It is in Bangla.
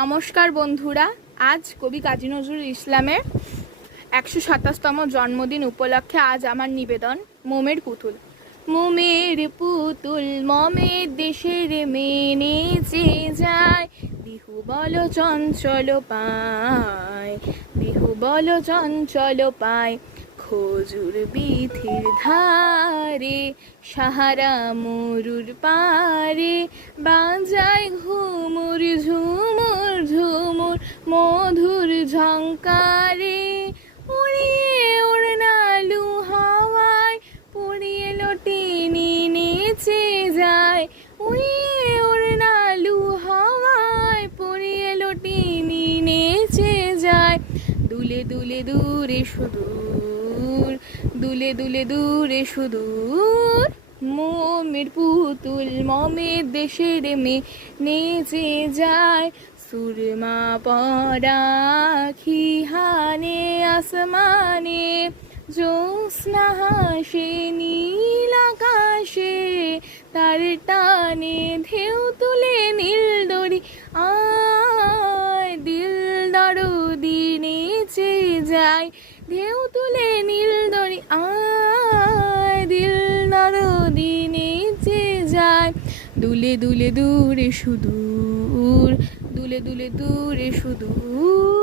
নমস্কার বন্ধুরা, আজ কবি কাজী নজরুল ইসলামের ১২৭তম জন্মদিন উপলক্ষে আজ আমার নিবেদন মোমের পুতুল। মোমের পুতুল মমের দেশের মেনে যে যায়, বিহু বল চঞ্চল পায়, বিহু বল চঞ্চল পায়। খজুর বিথির ধারে সাহারা মরুর পারে, বাজায় ঘুমুর ঝুমুর ঝুমুর মধুর ঝঙ্কারে। উড়িয়ে ওড়নালু হাওয়ায় পুড়িয়ে লটিনি নেচে যায়, উড়িয়ে ওড়নালু হাওয়ায় পুড়িয়ে লটিনি নেচে যায়। দুলে দুলে দূরে সুদূর, দুলে দুলে দূরে সুদূর, মোমের পুতুল মমের দেশের মেয়ে নেচে যায়। সুরমা পরা খিহানে আসমানে, জ্যোৎস্না হাসে নীল আকাশে, তার টানে ঢেউ তুলে নীল দড়ি আয়, দিল দরদি নেচে যায়। ঢেউ তুলে নীল দড়ি আয়, দিল দরদি নেচে যায়। দুলে দুলে দূরে সুদূর, দুলে দুলে দূরে সুদূর।